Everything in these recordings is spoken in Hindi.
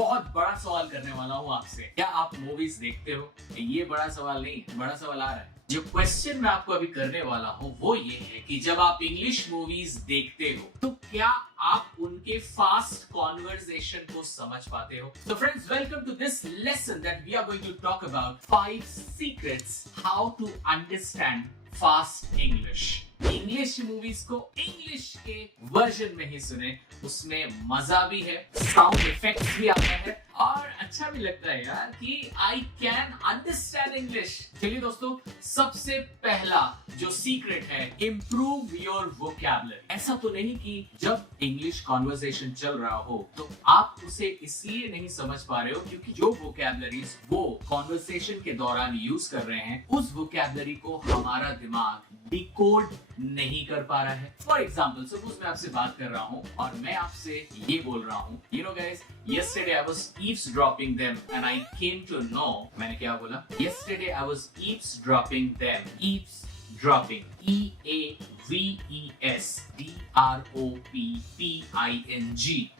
बहुत बड़ा सवाल करने वाला हूँ आपसे। क्या आप मूवीज देखते हो? ये बड़ा सवाल नहीं, बड़ा सवाल आ रहा है। जो क्वेश्चन मैं आपको अभी करने वाला हूँ वो ये है कि जब आप इंग्लिश मूवीज देखते हो तो क्या आप उनके फास्ट कॉन्वर्सेशन को समझ पाते हो? So friends, welcome to this lesson that we are going to talk about 5 secrets how to understand fast English. English movies को इंग्लिश के वर्जन में ही सुने, उसमें मजा भी है, साउंड इफेक्ट्स भी आता है और अच्छा भी लगता है यार कि आई कैन अंडरस्टैंड इंग्लिश। चलिए दोस्तों, सबसे पहला जो सीक्रेट है, इंप्रूव योर वोकैबुलरी। ऐसा तो नहीं कि जब इंग्लिश कॉन्वर्सेशन चल रहा हो तो आप उसे इसलिए नहीं समझ पा रहे हो क्योंकि जो वोकैबुलरीज वो कॉन्वर्सेशन के दौरान यूज कर रहे हैं उस वोकैबुलरी को हमारा दिमाग डिकोड नहीं कर पा रहा है। फॉर एग्जाम्पल, सपोज मैं आपसे बात कर रहा हूँ और मैं आपसे ये बोल रहा हूँ, you know guys, yesterday I was eavesdropping them and I came to know, मैंने क्या बोला? Yesterday I was eavesdropping them. Eavesdropping, EAVESDROPPING।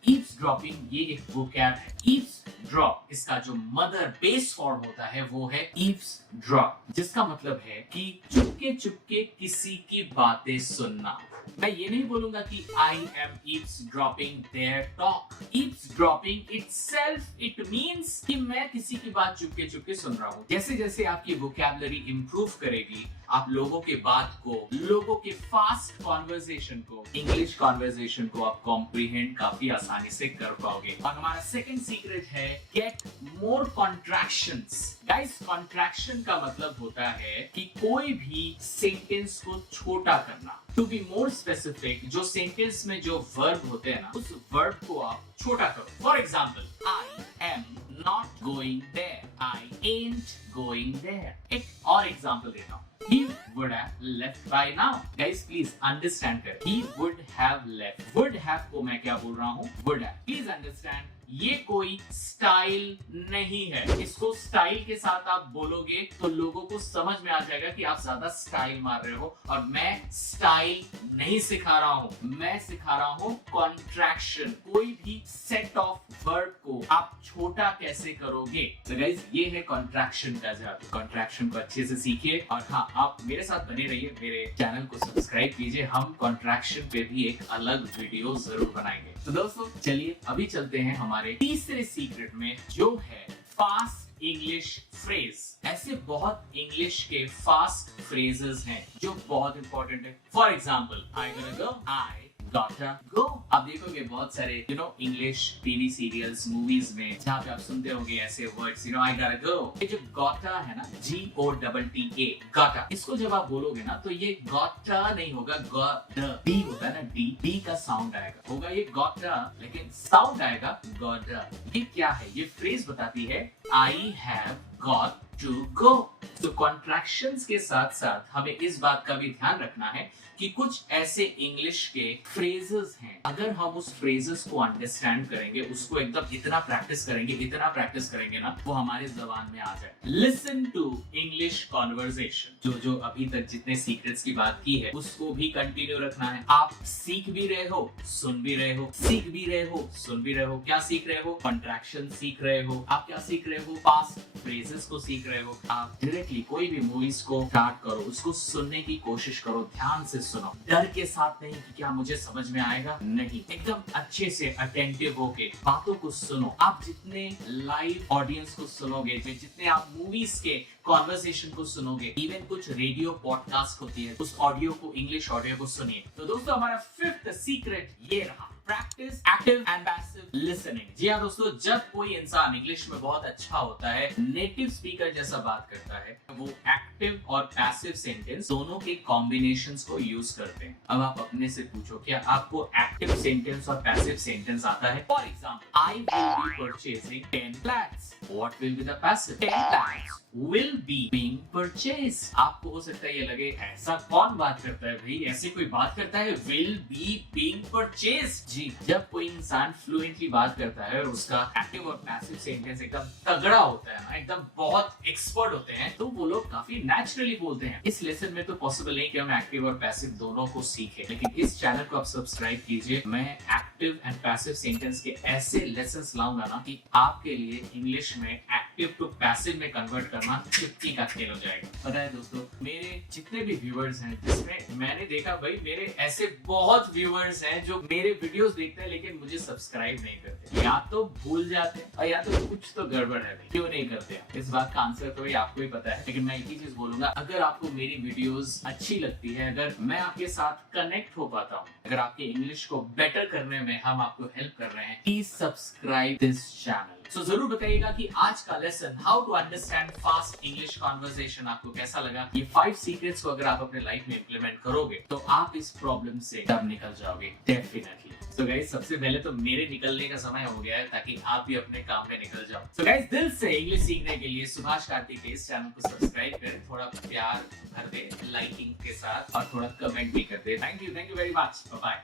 eavesdropping ये एक vocab है। eavesdrop, इसका जो मदर बेस फॉर्म होता है वो है eavesdrop, जिसका मतलब है कि चुपके चुपके किसी की बातें सुनना। मैं ये नहीं बोलूंगा कि I am eavesdropping their talk. Eavesdropping itself, it means कि मैं किसी की बात चुपके चुपके सुन रहा हूँ। जैसे जैसे आपकी वोकैबुलरी इंप्रूव करेगी, आप लोगों के बात को, लोगों के फास्ट कॉन्वर्सेशन को, इंग्लिश कॉन्वर्सेशन को आप कॉम्प्रिहेंड काफी आसानी से कर पाओगे। और हमारा सेकंड सीक्रेट है get more contractions. Guys, contraction का मतलब होता है कि कोई भी सेंटेंस को छोटा करना। टू बी मोर स्पेसिफिक, जो सेंटेंस में जो वर्ब होते हैं ना, उस वर्ब को आप छोटा करो। For example, I am not going there, I ain't going there. एक और एग्जाम्पल देता हूँ, he would have left by now. Guys, please understand that he would have left. Would have को मैं क्या बोल रहा हूँ? Would have. Please understand, ये कोई स्टाइल नहीं है। इसको स्टाइल के साथ आप बोलोगे तो लोगों को समझ में आ जाएगा कि आप ज्यादा स्टाइल मार रहे हो, और मैं स्टाइल नहीं सिखा रहा हूं, मैं सिखा रहा हूं कॉन्ट्रैक्शन। कोई भी सेट ऑफ वर्ब को आप छोटा कैसे करोगे। तो गाइस, ये है कॉन्ट्रैक्शन का जादू। कॉन्ट्रैक्शन को अच्छे से सीखिए और हाँ, आप मेरे साथ बने रहिए, मेरे चैनल को सब्सक्राइब कीजिए। हम कॉन्ट्रैक्शन पे भी एक अलग वीडियो जरूर बनाएंगे। तो दोस्तों, चलिए अभी चलते हैं हमारे तीसरे सीक्रेट में, जो है फास्ट इंग्लिश फ्रेज। ऐसे बहुत इंग्लिश के फास्ट फ्रेजेस हैं जो बहुत इंपॉर्टेंट है। For example, I gonna go, I gotta go। आप देखोगे बहुत सारे इंग्लिश टीवी सीरियल्स, मूवीज में जहाँ पे आप सुनते होंगे ऐसे वर्ड्स, I gotta go। ये जो gotta है ना, GOTTA, gotta, इसको जब आप बोलोगे ना तो ये gotta नहीं होगा, gotta। D होता है ना, D का साउंड आएगा, होगा ये gotta, लेकिन साउंड आएगा gotta। ये क्या है? ये फ्रेज बताती है I have got to go। तो कॉन्ट्रैक्शंस के साथ साथ हमें इस बात का भी ध्यान रखना है कि कुछ ऐसे इंग्लिश के फ्रेजेस हैं, अगर हम उस फ्रेजेस को अंडरस्टैंड करेंगे, उसको एकदम इतना प्रैक्टिस करेंगे ना, वो हमारे जबान में आ जाए। Listen to English conversation. जो अभी तक जितने सीक्रेट्स की बात की है उसको भी कंटिन्यू रखना है। आप सीख भी रहे हो, सुन भी रहे हो, सीख भी रहे हो, सुन भी रहे हो। क्या सीख रहे हो? कॉन्ट्रैक्शन सीख रहे हो। आप क्या सीख रहे हो? फास्ट फ्रेजेस को सीख रहे हो। आप डायरेक्टली कोई भी मूवीज को स्टार्ट करो, उसको सुनने की कोशिश करो, ध्यान से सुनो, डर के साथ नहीं कि क्या मुझे समझ में आएगा, नहीं, एकदम अच्छे से अटेंटिव होके बातों को सुनो। आप जितने लाइव ऑडियंस को सुनोगे, जितने आप मूवीज के कॉन्वर्सेशन को सुनोगे, इवन कुछ रेडियो पॉडकास्ट होती है, उस ऑडियो को, इंग्लिश ऑडियो को सुनिए। तो दोस्तों, हमारा फिफ्थ सीक्रेट ये रहा, practice active and passive listening. जी हाँ दोस्तों, जब कोई इंसान इंग्लिश में बहुत अच्छा होता है, नेटिव स्पीकर जैसा बात करता है, वो एक्टिव और पैसिव सेंटेंस दोनों के कॉम्बिनेशंस को यूज करते हैं। अब आप अपने से पूछो, क्या आपको एक्टिव सेंटेंस और पैसिव सेंटेंस आता है? For example, I will be purchasing 10 lakhs। What will be the passive? 10 lakhs will be being purchased। आपको हो सकता है ये लगे, ऐसा कौन बात करता है भाई, ऐसे कोई बात करता है will be being purchased। जी, जब कोई इंसान फ्लुएंटली बात करता है और उसका एक्टिव और पैसिव सेंटेंस एकदम तगड़ा होता है ना, एकदम बहुत एक्सपर्ट होते हैं, तो वो लोग काफी नेचुरली बोलते हैं। इस लेसन में तो पॉसिबल नहीं कि हम एक्टिव और पैसिव दोनों को सीखें, लेकिन इस चैनल को आप सब्सक्राइब कीजिए। मैं active active and passive sentence के ऐसे लेसन्स लाऊंगा ना कि आपके लिए इंग्लिश में एक्टिव टू पैसिव में कन्वर्ट करना चिट्ठी का खेल हो जाएगा। पता है दोस्तों, मेरे जितने भी व्यूअर्स हैं जिसमें मैंने देखा भाई मेरे ऐसे बहुत व्यूअर्स हैं जो मेरे वीडियोस देखते हैं लेकिन मुझे सब्सक्राइब नहीं करते, या तो भूल जाते हैं और या तो कुछ तो गड़बड़ है भाई, क्यों नहीं करते। इस बात का आंसर तो भाई आपको ही पता है, लेकिन मैं एक ही चीज बोलूंगा, अगर आपको मेरी वीडियोस अच्छी लगती है, अगर मैं आपके साथ कनेक्ट हो पाता हूँ, अगर आपके इंग्लिश को बेटर करने में हम आपको हेल्प कर रहे हैं, please subscribe this channel. So जरूर बताइएगा कि आज का lesson how to understand fast English conversation आपको कैसा लगा। ये 5 सीक्रेट्स को अगर आप अपने लाइफ में इंप्लीमेंट करोगे तो आप इस प्रॉब्लम से तब निकल जाओगे डेफिनेटली। सो गाइस, सबसे पहले तो मेरे निकलने का समय हो गया है ताकि आप भी अपने काम पे निकल जाओ। सो गाइस, दिल से इंग्लिश सीखने के लिए सुभाष कार्तिक के इस चैनल को सब्सक्राइब करें, थोड़ा प्यार भर दे लाइकिंग के साथ और थोड़ा कमेंट भी कर दे। Thank you very much, bye bye.